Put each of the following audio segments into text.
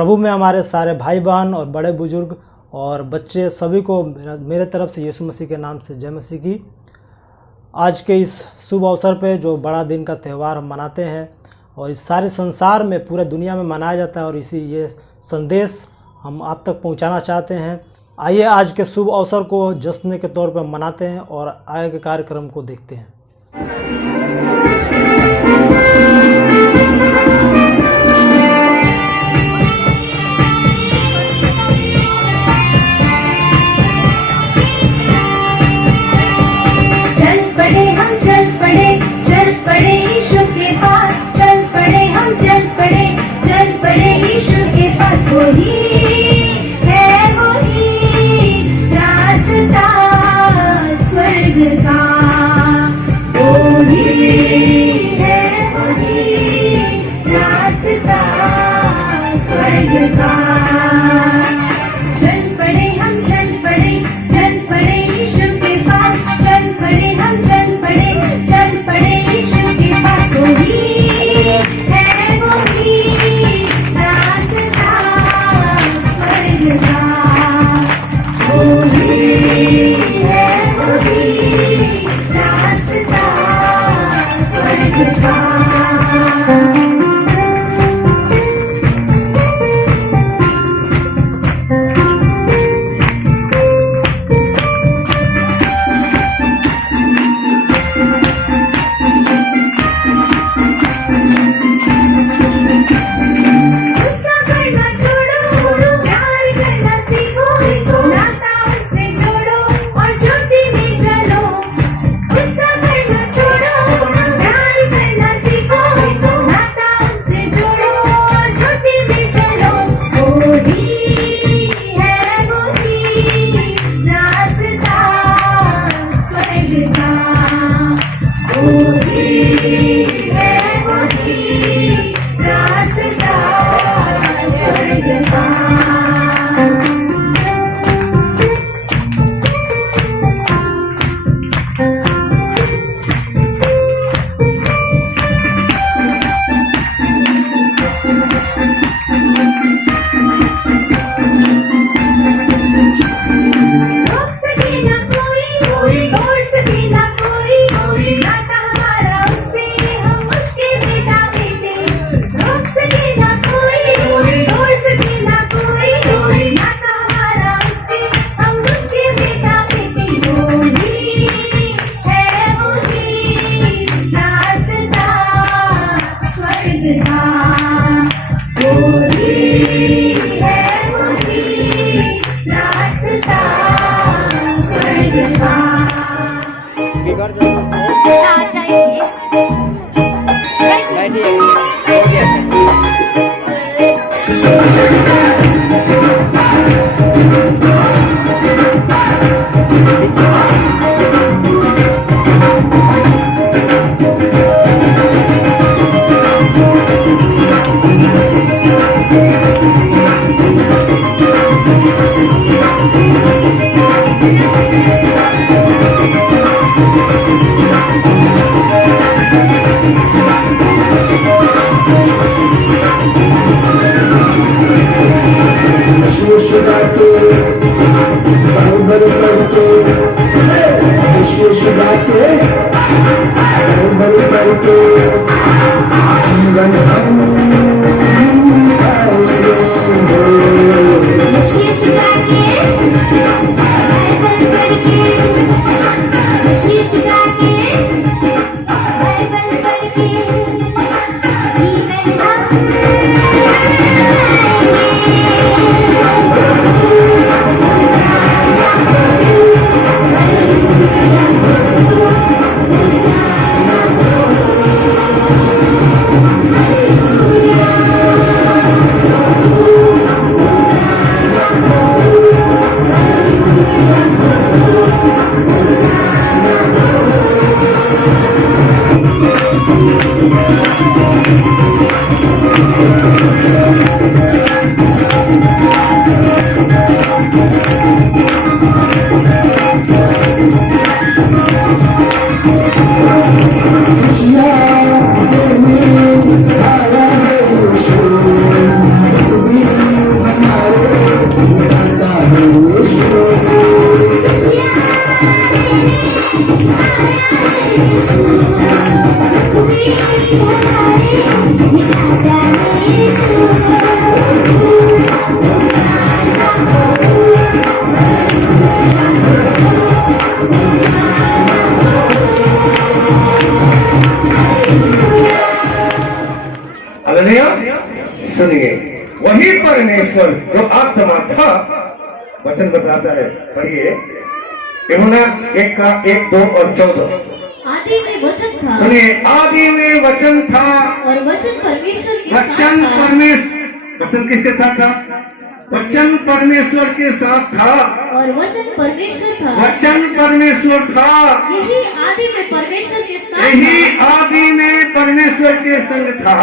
प्रभु में हमारे सारे भाई बहन और बड़े बुजुर्ग और बच्चे सभी को मेरे तरफ से यीशु मसीह के नाम से जय मसीह की। आज के इस शुभ अवसर पे जो बड़ा दिन का त्यौहार हम मनाते हैं और इस सारे संसार में पूरे दुनिया में मनाया जाता है और इसी ये संदेश हम आप तक पहुंचाना चाहते हैं। आइए आज के शुभ अवसर को जश्न के तौर पर मनाते हैं और आगे के कार्यक्रम को देखते हैं। सुनिए, वही परमेश्वर जो आत्मा था, वचन बताता है, पढ़िए यूहन्ना 1:1, 2 और 14। आदि में वचन था, सुनिए, आदि में वचन था और वचन परमेश्वर के साथ वचन था, वचन किसके साथ था? वचन परमेश्वर के साथ था और वचन परमेश्वर था। वचन परमेश्वर था। यही आदि में परमेश्वर के साथ यही था। आदि में परमेश्वर के संग था।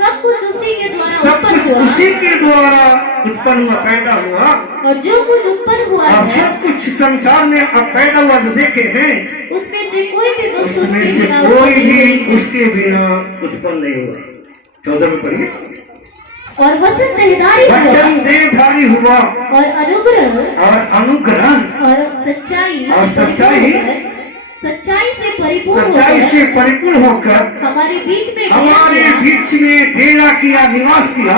सब कुछ उसी के द्वारा सब उत्पन्न कुछ हुआ, उसी के द्वारा उत्पन्न हुआ, पैदा हुआ। और जो कुछ उत्पन्न हुआ और है, सब कुछ संसार में अब पैदा हुआ जो देखे हैं, उसमें से कोई भी वस्तु उसमें उसके से बिना कोई उत्पन्न नहीं भी हुई। उसके बिना उत्पन्न नहीं हुआ। 14 में पढ़िए, और वचन देहधारी हुआ, वचन देहधारी हुआ और अनुग्रह और अनुग्रह और सच्चाई और सच्चाई सच्चाई से परिपूर्ण सच्चाई होकर से परिपूर्ण होकर हमारे बीच में हमारे डेरा किया, बीच में डेरा किया, निवास किया।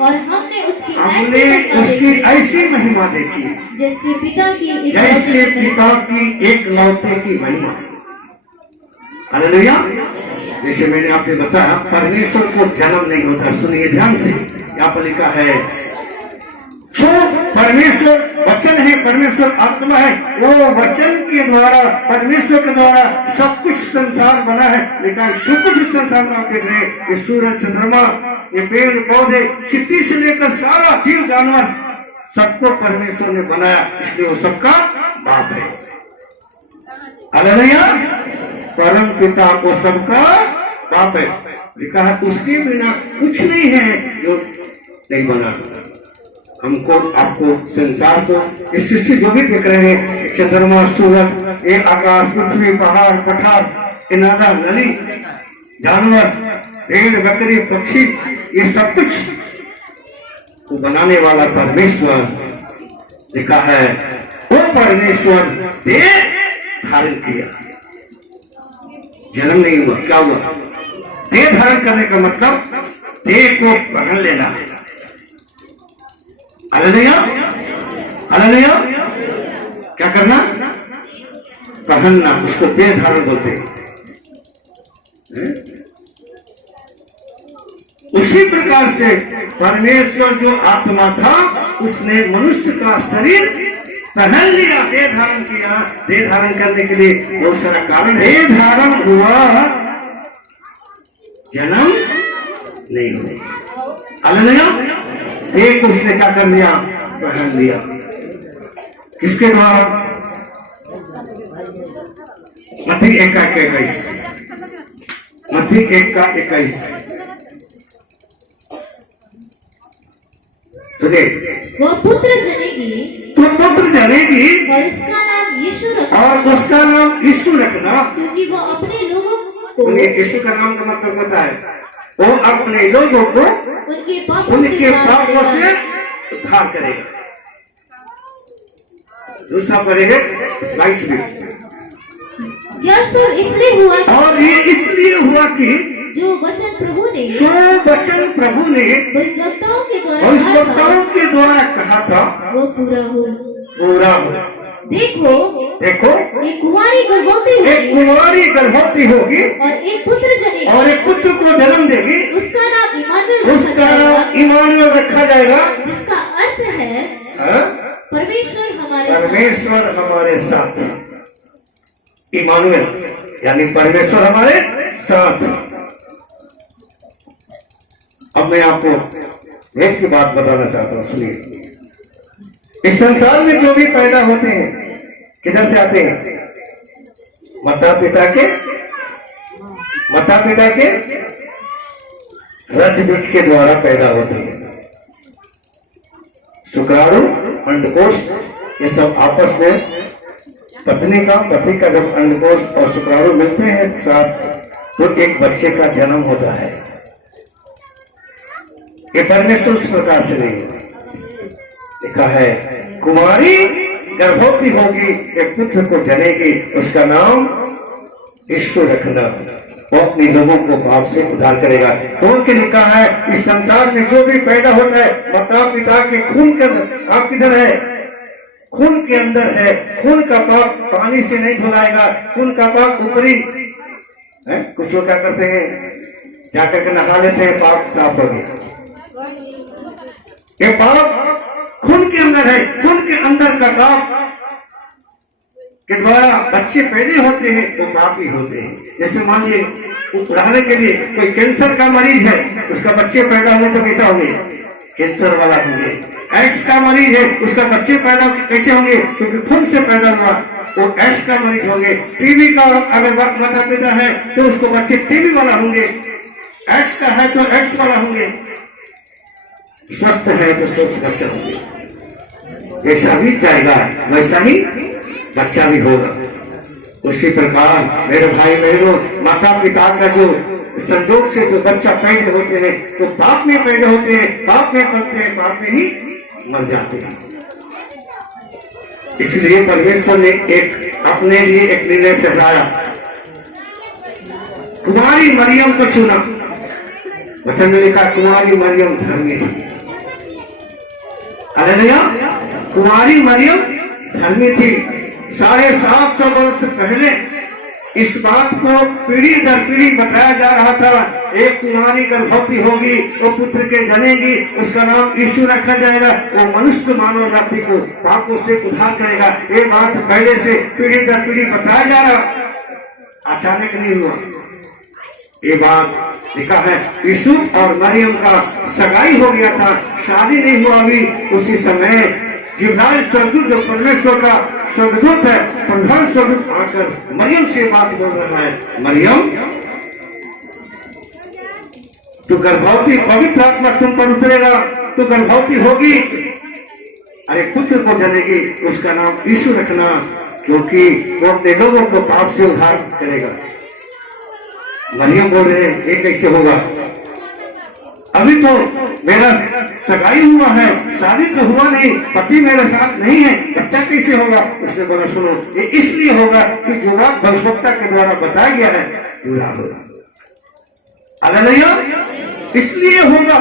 और हमने उसकी हमने ऐसी महिमा उसकी देखी, ऐसी महिमा देखी जैसे पिता की जैसे इकलौती पिता की एक लौते की महिमा। हालेलुया। जैसे मैंने आपसे बताया, परमेश्वर को जन्म नहीं होता। सुनिए ध्यान से, यहाँ पर लिखा है, जो परमेश्वर वचन है, परमेश्वर आत्मा है, वो वचन के द्वारा, परमेश्वर के द्वारा सब कुछ संसार बना है। लेकिन जो कुछ इस संसार में आप देख रहे हैं, ये सूरज, चंद्रमा, ये पेड़ पौधे, चिट्टी से लेकर सारा जीव जानवर, सबको परमेश्वर ने बनाया, इसलिए वो सबका बाप है। हालेलुया। परम पिता को सबका बाप है। लिखा है, उसके बिना कुछ नहीं है जो नहीं बना। हमको, आपको, संसार को, इस सृष्टि जो भी देख रहे हैं, चंद्रमा, सूरज, एक आकाश, पृथ्वी, पहाड़, पठार, ये नाला, नली, जानवर, भेड़, बकरी, पक्षी, ये सब कुछ को बनाने वाला परमेश्वर। लिखा है, वो परमेश्वर देह धारण किया, जन्म नहीं हुआ। क्या हुआ? देह धारण करने का मतलब देह को पहन लेना। हालेलुया। हालेलुया। क्या करना? पहनना, उसको देह धारण बोलते हैं। उसी प्रकार से परमेश्वर जो आत्मा था, उसने मनुष्य का शरीर पहन लिया, देह धारण किया। देह धारण करने के लिए बहुत सारा कारण है। देह धारण हुआ, जन्म नहीं हुआ। हालेलुया। देह को उसने क्या कर लिया? पहन लिया। किसके द्वारा? मत्ती 1:21। मत्ती 1:21 सुनिए, वह पुत्र जनेगी, तो पुत्र जनेगी और उसका नाम यीशु रखना, और उसका नाम यीशु रखना। क्योंकि वह अपने लोगों को सुनिए, यीशु का नाम का मतलब होता है, वो अपने लोगों को उनके पापों से उद्धार करेगा। दूसरा पढ़ेगा 22 में। यह सब इसलिए हुआ और ये इसलिए हुआ कि जो वचन प्रभु ने भविष्यवक्ताओं के द्वारा कहा था, वो पूरा हो। देखो, एक कुंवारी गर्भवती होगी और एक पुत्र जनेगी, और एक पुत्र को जन्म देगी, उसका नाम इमानुएल रखा जाएगा, जिसका अर्थ है परमेश्वर हमारे साथ। इमानुएल यानी परमेश्वर हमारे साथ। अब मैं आपको एक की बात बताना चाहता हूं, सुनिए। इस संसार में जो भी पैदा होते हैं, किधर से आते हैं? माता पिता के रज बीज के द्वारा पैदा होते हैं। शुक्राणु, अंडकोश, ये सब आपस में पति का जब अंडकोश और शुक्राणु मिलते हैं साथ, तो एक बच्चे का जन्म होता है। ये परमेश्वर उस प्रकार से नहीं लिखा है, कुमारी गर्भवती होगी, एक पुत्र को जनेगी, उसका नाम यीशु रखना। वो अपने लोगों को पाप से उद्धार करेगा। कौन के लिखा है इस संसार में जो भी पैदा होता है माता पिता के खून के अंदर, पाप किधर है? खून के अंदर है। खून का पाप पानी से नहीं धुलाएगा, खून का पाप ऊपरी है। कुछ लोग क्या करते हैं, जाकर के नहा लेते हैं, पाप साफ हो गया। ये पाप खून के अंदर है। खून के अंदर का पाप के द्वारा बच्चे पैदा होते हैं वो पापी होते हैं। जैसे मान लीजिए उदाहरण के लिए कोई कैंसर का मरीज है, उसका बच्चे पैदा हुए तो कैसा होंगे? कैंसर वाला होंगे। एड्स का मरीज है, उसका बच्चे पैदा कैसे होंगे? क्योंकि खून से पैदा हुआ, वो एड्स का मरीज होंगे। टीबी का अगर माता पिता है तो उसको बच्चे टीबी वाला होंगे। एड्स का है तो एड्स वाला होंगे। स्वस्थ है तो स्वस्थ बच्चा होंगे। जैसा भी जाएगा वैसा ही बच्चा भी होगा। उसी प्रकार मेरे भाई बहनों, माता पिता का जो संजोग से जो बच्चा पैदा होते हैं तो पाप में पैदा होते हैं, पाप में पलते हैं, पाप में ही मर जाते हैं। इसलिए परमेश्वर ने एक अपने लिए एक निर्णय ठहराया, कुमारी मरियम को चुना। वचन में लिखा कुमारी मरियम धर्मी थी। हालेलुया। कुमारी मरियम धर्मी थी। 750 वर्ष पहले इस बात को पीढ़ी दर पीढ़ी बताया जा रहा था, एक कुमारी गर्भवती होगी, वो पुत्र के जनेगी, उसका नाम यीशु रखा जाएगा, वो मनुष्य मानव जाति को पापों से उद्धार करेगा। ये बात पहले से पीढ़ी दर पीढ़ी बताया जा रहा, अचानक नहीं हुआ। ये बात लिखा है यीशु और मरियम का सगाई हो गया था, शादी नहीं हुआ अभी। उसी समय जिब्राइल स्वर्गदूत जो परमेश्वर का स्वर्गदूत है, प्रधान स्वर्गदूत आकर मरियम से बात बोल रहा है, मरियम तू गर्भवती, पवित्र आत्मा तुम पर उतरेगा, तू गर्भवती होगी, अरे पुत्र को जनेगी, उसका नाम यीशु रखना, क्योंकि वो अपने लोगों को पाप से उद्धार करेगा। मरियम बोल रहे हैं ये कैसे होगा? अभी तो मेरा सगाई हुआ है, शादी तो हुआ नहीं, पति मेरे साथ नहीं है, बच्चा कैसे होगा? उसने बोला सुनो, ये इसलिए होगा कि जो बात भविष्यवक्ता के द्वारा बताया गया है पूरा होगा। हालेलुया। इसलिए होगा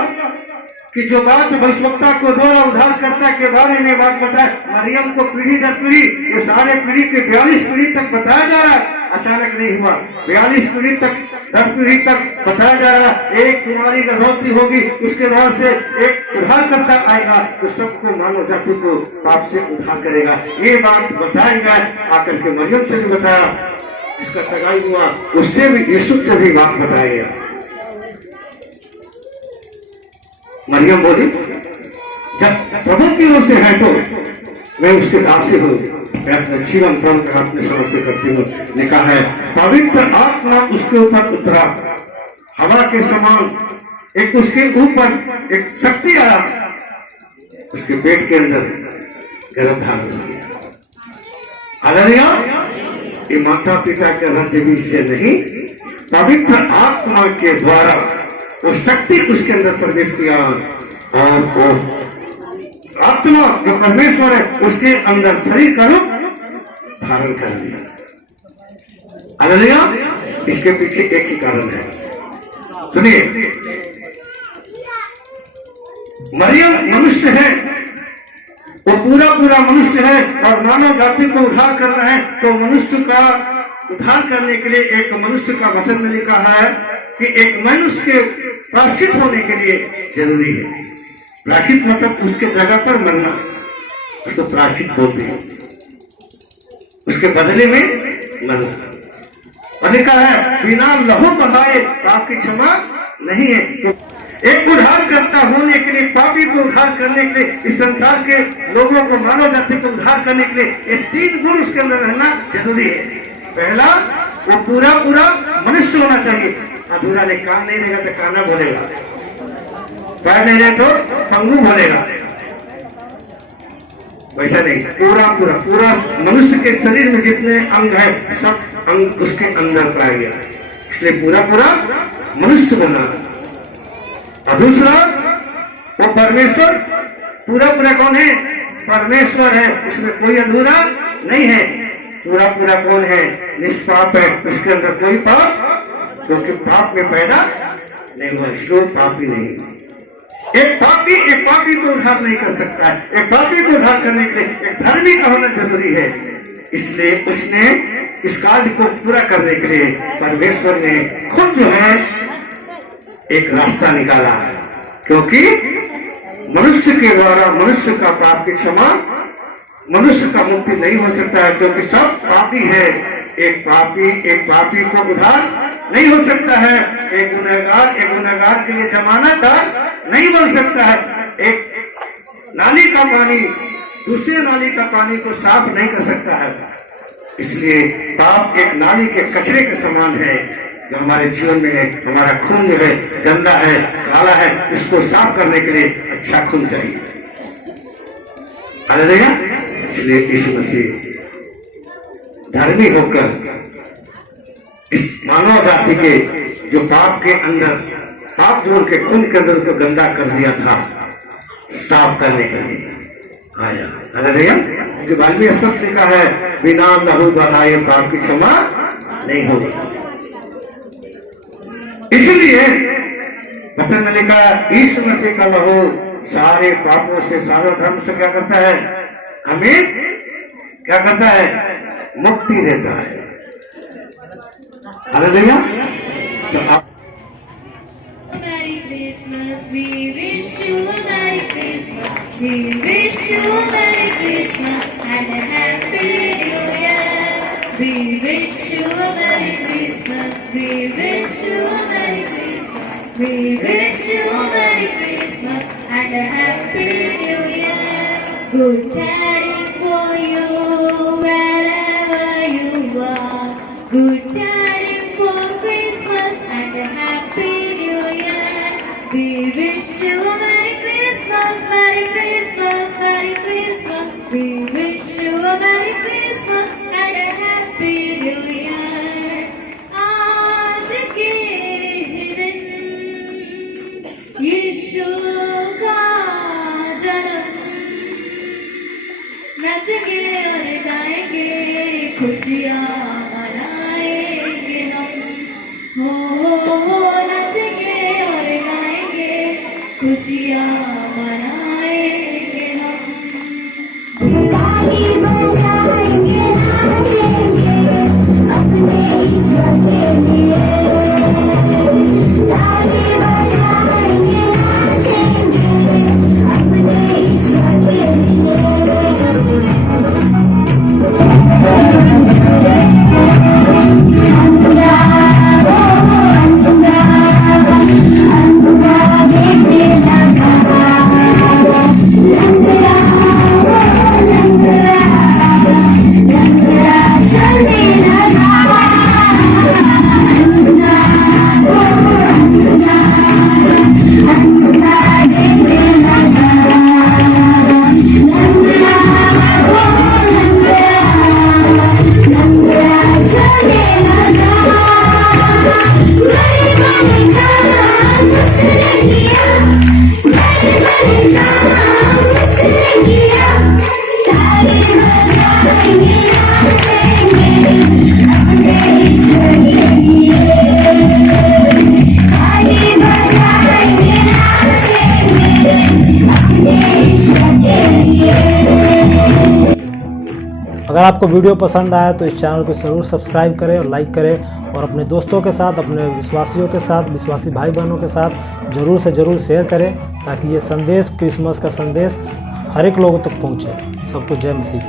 कि जो बात भविष्यवक्ता को द्वारा उद्धारकर्ता के बारे में बात बताए, मरियम को पीढ़ी दर पीढ़ी, ये सारे पीढ़ी के 42 पीढ़ी तक बताया जा रहा है, अचानक नहीं हुआ। 42 पीढ़ी तक, 10 पीढ़ी तक बताया जा रहा है। एक कुमारी गर्भवती होगी, उसके बाद से एक उद्धारकर्ता आएगा तो सबको मानव जाति को पाप से उद्धार करेगा। ये बात बताया गया, आकर के मरियम से भी बताया, जिसका सगाई हुआ उससे भी, यीशु से भी बात बताया गया। मरियम बोली जब प्रभु की ओर से है तो मैं उसके दासी हूँ, मैं अपना जीवन प्रभु के हाथ में समर्पित करती हूँ। लिखा है पवित्र आत्मा उसके ऊपर उतरा, हवा के समान एक उसके ऊपर एक शक्ति आया, उसके पेट के अंदर गर्भधारण हो गया। हालेलुया। ये माता पिता के राज्य से नहीं, पवित्र आत्मा के द्वारा वो शक्ति उसके अंदर प्रवेश किया और वो आत्मा जो परमेश्वर है उसके अंदर शरीर का रूप धारण कर लिया। हालेलुया। इसके पीछे एक ही कारण है, सुनिए। मरियम मनुष्य है, वो पूरा मनुष्य है और मानव जाति को उद्धार कर रहा है, तो मनुष्य का उद्धार करने के लिए एक मनुष्य का वचन में लिखा है कि एक मनुष्य के प्रायश्चित होने के लिए जरूरी है। प्रायश्चित मतलब उसके जगह पर मरना, उसको प्रायश्चित बोलते हैं, उसके बदले में मरना। और लिखा है बिना लहू बहाए पाप की क्षमा नहीं है। तो एक उद्धार करता होने के लिए, पापी को उद्धार करने के लिए, इस संसार के लोगों को, मानव जाति को उद्धार करने के लिए ये 3 गुण उसके अंदर रहना जरूरी है। पहला, वो पूरा मनुष्य होना चाहिए। अधूरा ने कान नहीं देगा तो काना बोलेगा, पैर नहीं रहे तो पंगू बोलेगा, वैसा नहीं, पूरा मनुष्य के शरीर में जितने अंग है सब अंग उसके अंदर पाया गया, इसलिए पूरा मनुष्य बना। और दूसरा, वो परमेश्वर पूरा कौन है? परमेश्वर है, उसमें कोई अधूरा नहीं है। पूरा कौन है? निष्पाप है, उसके अंदर कोई पाप क्योंकि पाप में पैदा नहीं हुआ, इसलिए पापी नहीं। एक पापी को उद्धार नहीं कर सकता है। एक पापी को उद्धार करने के लिए एक धर्मी का होना जरूरी है। इसलिए उसने इस कार्य को पूरा करने के लिए परमेश्वर ने खुद जो है एक रास्ता निकाला, क्योंकि मनुष्य के द्वारा मनुष्य का पाप की क्षमा, मनुष्य का मुक्ति नहीं हो सकता है, क्योंकि सब पापी है। एक पापी को उद्धार नहीं हो सकता है। एक गुनहगार के लिए जमानतदार नहीं बन सकता है। एक नाली का पानी दूसरे नाली का पानी को साफ नहीं कर सकता है। इसलिए पाप एक नाली के कचरे के समान है जो हमारे जीवन में है। हमारा खून जो है गंदा है, काला है, इसको साफ करने के लिए अच्छा खून चाहिए। हालेलुया। इसलिए यीशु मसीह धर्मी होकर इस मानव जाति के जो पाप के अंदर, पाप जो उनके खून के अंदर उसको गंदा कर दिया था, साफ करने के लिए आया। हालेलुया। क्योंकि बाइबल में स्पष्ट लिखा है, बिना लहू बहाए पाप की क्षमा नहीं होगी। इसलिए वचन में लिखा, यीशु मसीह का लहू सारे पापों से, सारे धर्म से क्या करता है? हमें क्या करता है? मुक्ति देता है। हालेलुया। तो आप Merry Christmas, we wish you a Merry Christmas. We wish you a Merry Christmas and a Happy New Year. We wish you a Merry Christmas. We wish you a Merry Christmas. We wish you a Merry Christmas and a Happy New Year. Good tidings for you wherever you are. Good tidings for Christmas and a Happy New Year. We wish you a Merry Christmas, Merry Christmas, Merry Christmas. We wish you a Merry Christmas and a Happy New Year. आज के ही दिन यीशु का जन्म, नचेंगे और गाएंगे, खुशियाँ मनाएंगे हम। हो नचेंगे और गाएंगे, खुशियाँ मनाएंगे हम। ताली बजाएंगे, नाचेंगे अपने ईश्वर के लिए। ताली बजाएंगे, नाचेंगे अपने ईश्वर के लिए। अगर आपको वीडियो पसंद आया तो इस चैनल को ज़रूर सब्सक्राइब करें और लाइक करें, और अपने दोस्तों के साथ, अपने विश्वासियों के साथ, विश्वासी भाई बहनों के साथ ज़रूर से ज़रूर शेयर करें, ताकि ये संदेश, क्रिसमस का संदेश हर एक लोगों तक पहुँचे। सबको जय मसीह।